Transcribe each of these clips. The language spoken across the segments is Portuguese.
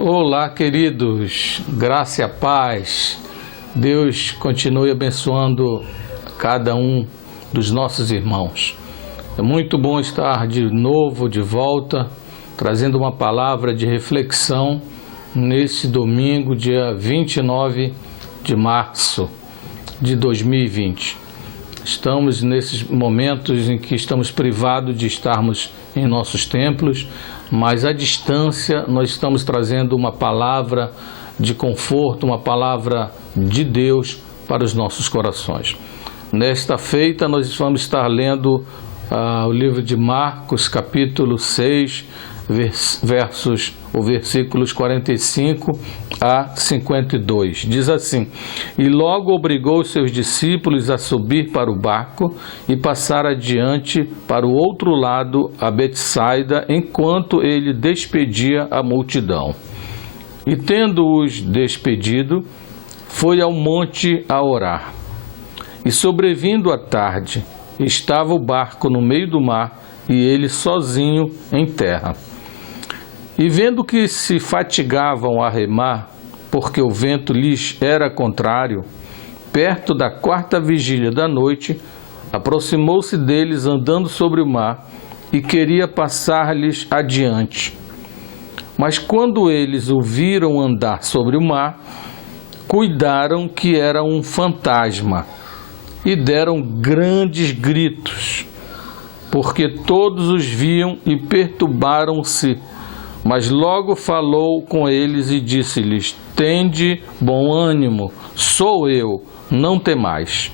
Olá, queridos, graça e a paz. Deus continue abençoando cada um dos nossos irmãos. É muito bom estar de novo, de volta, trazendo uma palavra de reflexão nesse domingo, dia 29 de março de 2020. Estamos nesses momentos em que estamos privados de estarmos em nossos templos, mas à distância nós estamos trazendo uma palavra de conforto, uma palavra de Deus para os nossos corações. Nesta feita nós vamos estar lendo o livro de Marcos, capítulo 6, versículos 45 a 52. Diz assim: E logo obrigou os seus discípulos a subir para o barco e passar adiante para o outro lado, a Betsaida, enquanto ele despedia a multidão. E tendo-os despedido, foi ao monte a orar. E sobrevindo a tarde, estava o barco no meio do mar e ele sozinho em terra. E vendo que se fatigavam a remar, porque o vento lhes era contrário, perto da 4ª vigília da noite, aproximou-se deles andando sobre o mar e queria passar-lhes adiante. Mas quando eles o viram andar sobre o mar, cuidaram que era um fantasma e deram grandes gritos, porque todos os viam e perturbaram-se. Mas logo falou com eles e disse-lhes: Tende bom ânimo, sou eu, não temais.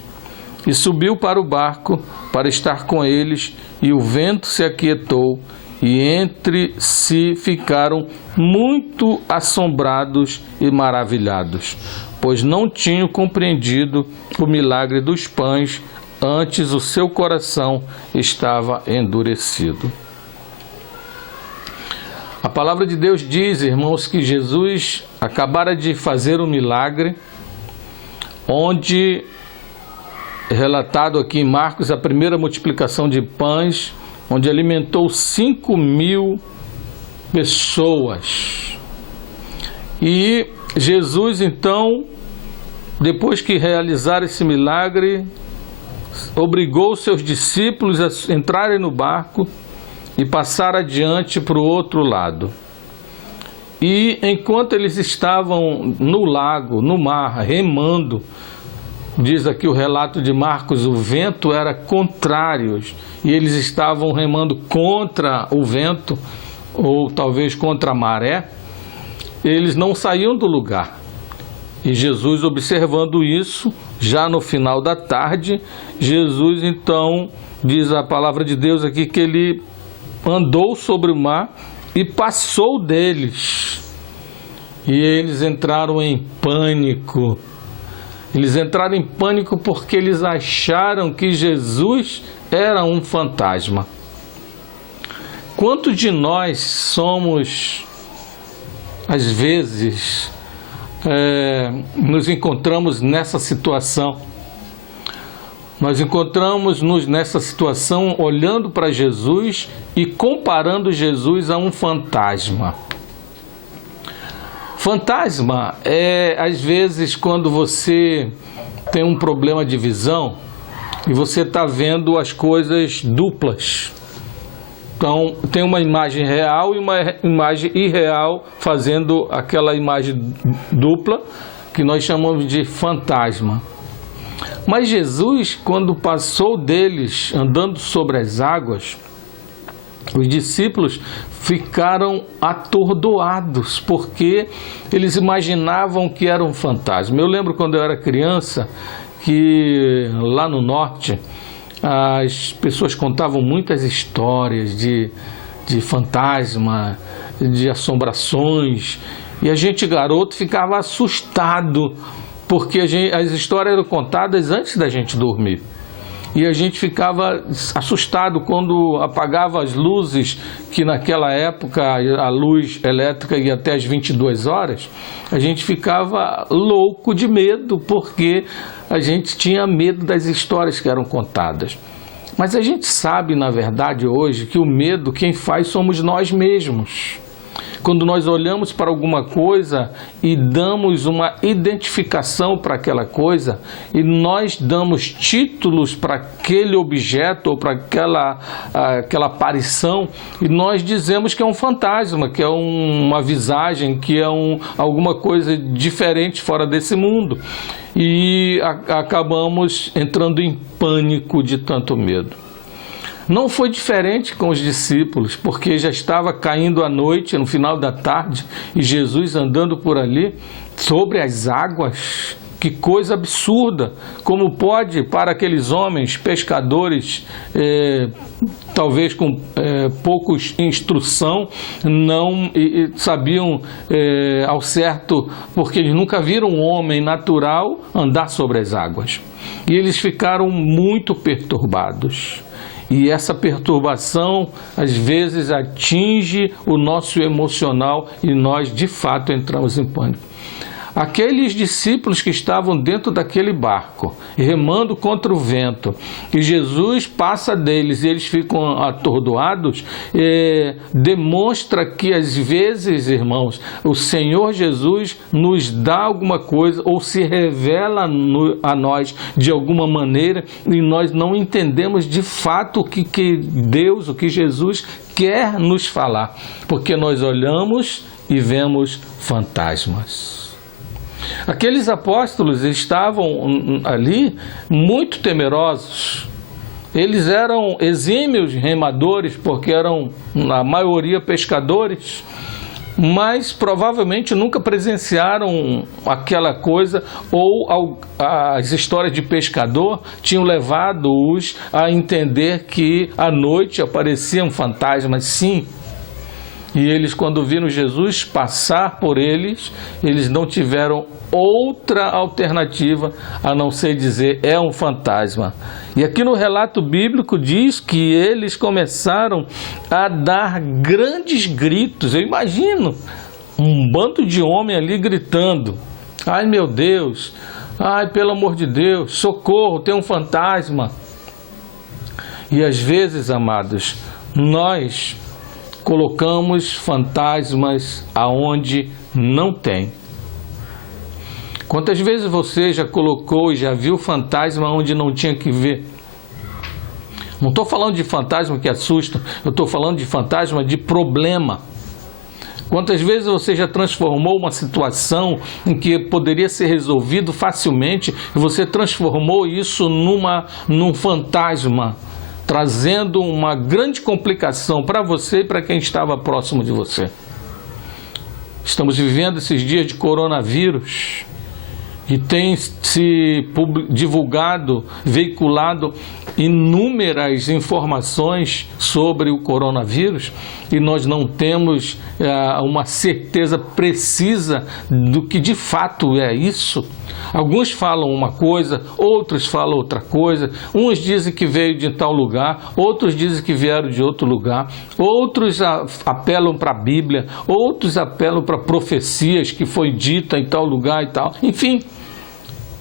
E subiu para o barco para estar com eles, e o vento se aquietou, e entre si ficaram muito assombrados e maravilhados, pois não tinham compreendido o milagre dos pães, antes o seu coração estava endurecido. A palavra de Deus diz, irmãos, que Jesus acabara de fazer um milagre, onde, relatado aqui em Marcos, a primeira multiplicação de pães, onde alimentou 5.000 pessoas. E Jesus, então, depois que realizar esse milagre, obrigou os seus discípulos a entrarem no barco e passar adiante para o outro lado. E enquanto eles estavam no lago, no mar, remando, diz aqui o relato de Marcos, o vento era contrário, e eles estavam remando contra o vento, ou talvez contra a maré, eles não saíam do lugar. E Jesus, observando isso, já no final da tarde, Jesus então, diz a palavra de Deus aqui, que ele andou sobre o mar e passou deles. E eles entraram em pânico. Eles entraram em pânico porque eles acharam que Jesus era um fantasma. Quantos de nós somos, às vezes, nos encontramos nessa situação? Nós encontramos-nos nessa situação olhando para Jesus e comparando Jesus a um fantasma. Fantasma é, às vezes, quando você tem um problema de visão e você está vendo as coisas duplas. Então, tem uma imagem real e uma imagem irreal fazendo aquela imagem dupla que nós chamamos de fantasma. Mas Jesus, quando passou deles andando sobre as águas, os discípulos ficaram atordoados, porque eles imaginavam que era um fantasma. Eu lembro quando eu era criança, que lá no norte, as pessoas contavam muitas histórias de fantasma, de assombrações, e a gente, garoto, ficava assustado, porque as histórias eram contadas antes da gente dormir. E a gente ficava assustado quando apagava as luzes, que naquela época a luz elétrica ia até as 22 horas. A gente ficava louco de medo, porque a gente tinha medo das histórias que eram contadas. Mas a gente sabe, na verdade, hoje, que o medo quem faz somos nós mesmos. quando nós olhamos para alguma coisa e damos uma identificação para aquela coisa, e nós damos títulos para aquele objeto ou para aquela aparição, e nós dizemos que é um fantasma, que é uma visagem, que é alguma coisa diferente fora desse mundo. E acabamos entrando em pânico de tanto medo. Não foi diferente com os discípulos, porque já estava caindo a noite, no final da tarde, e Jesus andando por ali, sobre as águas. Que coisa absurda! Como pode, para aqueles homens, pescadores, talvez com pouca instrução, não sabiam ao certo, porque eles nunca viram um homem natural andar sobre as águas. E eles ficaram muito perturbados. E essa perturbação, às vezes, atinge o nosso emocional e nós, de fato, entramos em pânico. Aqueles discípulos que estavam dentro daquele barco, remando contra o vento, e Jesus passa deles e eles ficam atordoados, demonstra que, às vezes, irmãos, o Senhor Jesus nos dá alguma coisa ou se revela a nós de alguma maneira e nós não entendemos de fato o que Deus, o que Jesus quer nos falar, porque nós olhamos e vemos fantasmas. Aqueles apóstolos estavam ali muito temerosos. Eles eram exímios remadores, porque eram, na maioria, pescadores, mas provavelmente nunca presenciaram aquela coisa, ou as histórias de pescador tinham levado-os a entender que à noite apareciam fantasmas, sim. E eles, quando viram Jesus passar por eles, eles não tiveram outra alternativa a não ser dizer, é um fantasma. E aqui no relato bíblico diz que eles começaram a dar grandes gritos. Eu imagino um bando de homens ali gritando, ai meu Deus, ai pelo amor de Deus, socorro, tem um fantasma. E às vezes, amados, nós colocamos fantasmas aonde não tem. Quantas vezes você já colocou e já viu fantasma onde não tinha que ver? Não estou falando de fantasma que assusta, eu estou falando de fantasma de problema. Quantas vezes você já transformou uma situação em que poderia ser resolvido facilmente e você transformou isso num fantasma, trazendo uma grande complicação para você e para quem estava próximo de você. Estamos vivendo esses dias de coronavírus e tem se divulgado, veiculado inúmeras informações sobre o coronavírus e nós não temos uma certeza precisa do que de fato é isso. Alguns falam uma coisa, outros falam outra coisa, uns dizem que veio de tal lugar, outros dizem que vieram de outro lugar, outros apelam para a Bíblia, outros apelam para profecias que foi dita em tal lugar e tal, enfim,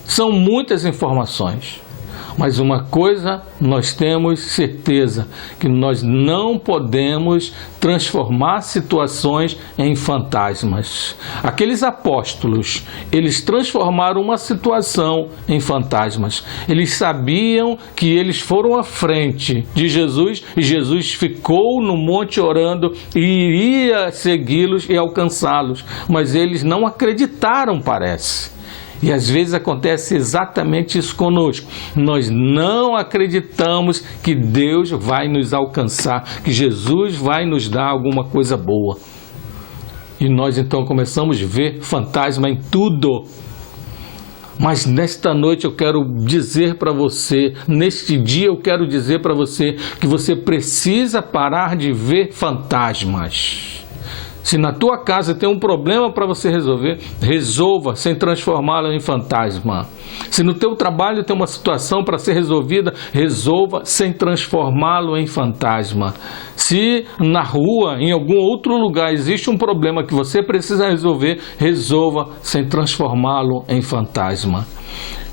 são muitas informações. Mas uma coisa nós temos certeza, que nós não podemos transformar situações em fantasmas. Aqueles apóstolos, eles transformaram uma situação em fantasmas. Eles sabiam que eles foram à frente de Jesus e Jesus ficou no monte orando e iria segui-los e alcançá-los. Mas eles não acreditaram, parece. E às vezes acontece exatamente isso conosco. Nós não acreditamos que Deus vai nos alcançar, que Jesus vai nos dar alguma coisa boa. E nós então começamos a ver fantasma em tudo. Mas nesta noite eu quero dizer para você, neste dia eu quero dizer para você que você precisa parar de ver fantasmas. Se na tua casa tem um problema para você resolver, resolva sem transformá-lo em fantasma. Se no teu trabalho tem uma situação para ser resolvida, resolva sem transformá-lo em fantasma. Se na rua, em algum outro lugar, existe um problema que você precisa resolver, resolva sem transformá-lo em fantasma.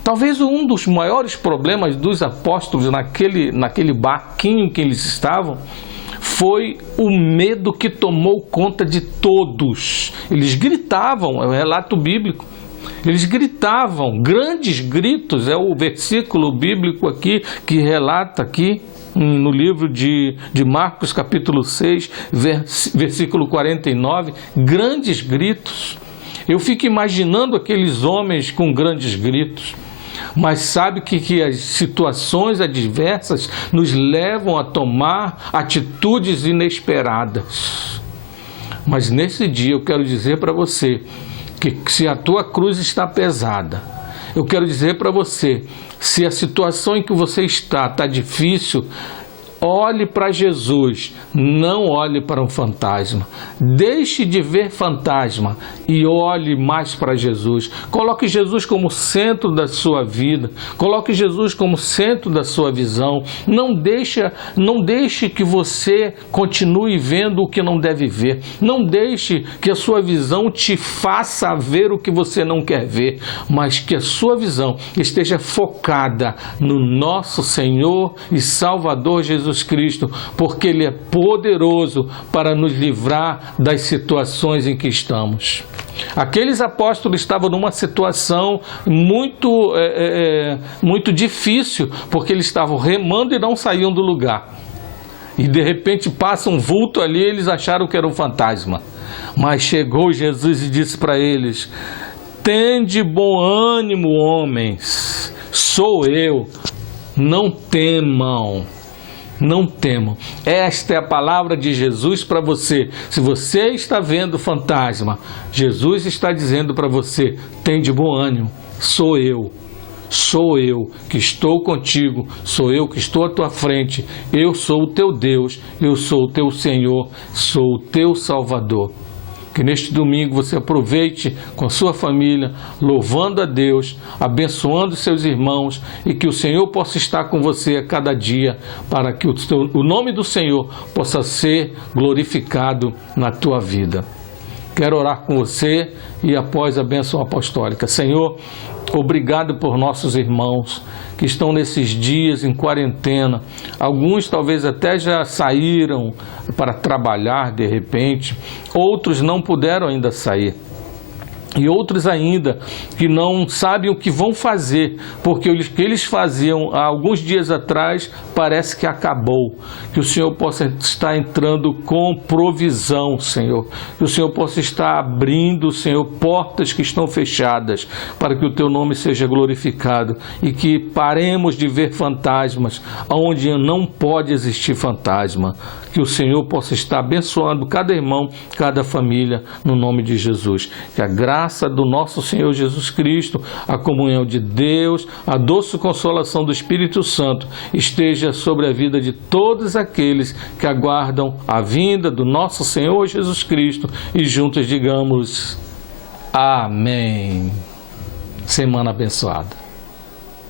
Talvez um dos maiores problemas dos apóstolos naquele barquinho que eles estavam foi o medo que tomou conta de todos. Eles gritavam, é o relato bíblico. Eles gritavam, grandes gritos, é o versículo bíblico aqui que relata aqui no livro de Marcos, capítulo 6, versículo 49, grandes gritos. Eu fico imaginando aqueles homens com grandes gritos. Mas sabe que as situações adversas nos levam a tomar atitudes inesperadas. Mas nesse dia eu quero dizer para você que se a tua cruz está pesada, eu quero dizer para você, se a situação em que você está difícil, olhe para Jesus, não olhe para um fantasma. Deixe de ver fantasma e olhe mais para Jesus. Coloque Jesus como centro da sua vida. Coloque Jesus como centro da sua visão. Não deixe que você continue vendo o que não deve ver. Não deixe que a sua visão te faça ver o que você não quer ver, mas que a sua visão esteja focada no nosso Senhor e Salvador Jesus Cristo, porque Ele é poderoso para nos livrar das situações em que estamos. Aqueles apóstolos estavam numa situação muito difícil, porque eles estavam remando e não saíam do lugar. E de repente passa um vulto ali, eles acharam que era um fantasma. Mas chegou Jesus e disse para eles: tende bom ânimo, homens, sou eu, não temam. Não temam. Esta é a palavra de Jesus para você. Se você está vendo fantasma, Jesus está dizendo para você: tem de bom ânimo, sou eu. Sou eu que estou contigo, sou eu que estou à tua frente. Eu sou o teu Deus, eu sou o teu Senhor, sou o teu Salvador. Que neste domingo você aproveite com a sua família, louvando a Deus, abençoando seus irmãos, e que o Senhor possa estar com você a cada dia, para que o nome do Senhor possa ser glorificado na tua vida. Quero orar com você e após a bênção apostólica. Senhor, obrigado por nossos irmãos que estão nesses dias em quarentena. Alguns talvez até já saíram para trabalhar de repente, outros não puderam ainda sair. E outros ainda que não sabem o que vão fazer, porque o que eles faziam há alguns dias atrás parece que acabou. Que o Senhor possa estar entrando com provisão, Senhor. Que o Senhor possa estar abrindo, Senhor, portas que estão fechadas, para que o Teu nome seja glorificado. E que paremos de ver fantasmas onde não pode existir fantasma. Que o Senhor possa estar abençoando cada irmão, cada família, no nome de Jesus. Que a graça do nosso Senhor Jesus Cristo, a comunhão de Deus, a doce consolação do Espírito Santo esteja sobre a vida de todos aqueles que aguardam a vinda do nosso Senhor Jesus Cristo, e juntos digamos amém. Semana abençoada.